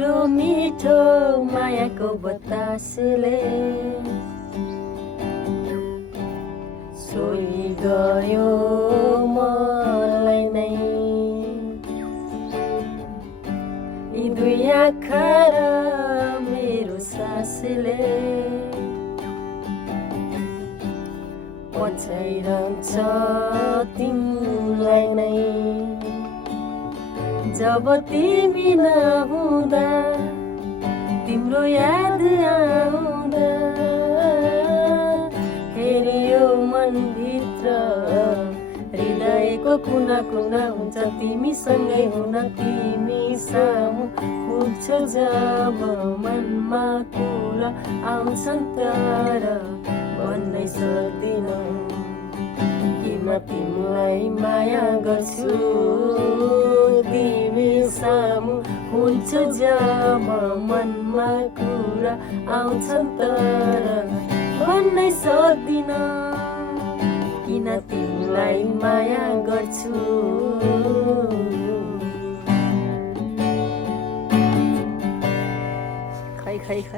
तिम्रो मिठो मायाको बतासले सोही गयो मलाई नै। यी दुई आँखा र मेरो सासले पछाइरहन्छ तिमीलाई नै। जब तिमी नहुँदा तिम्रो याद आउँदा फेरि यो मनभित्र हृदयको कुना कुना हुन्छ तिमीसँगै हुन। तिमी सामु पुग्छ जब मनमा कुरा आउँछन् तर भन्नै सक्दिनँ किन तिमीलाई माया गर्छु। तिमी सामु हुन्छ जब मनमा कुरा आउँछन् तर भन्नै सक्दिनँ किन तिमीलाई माया गर्छु।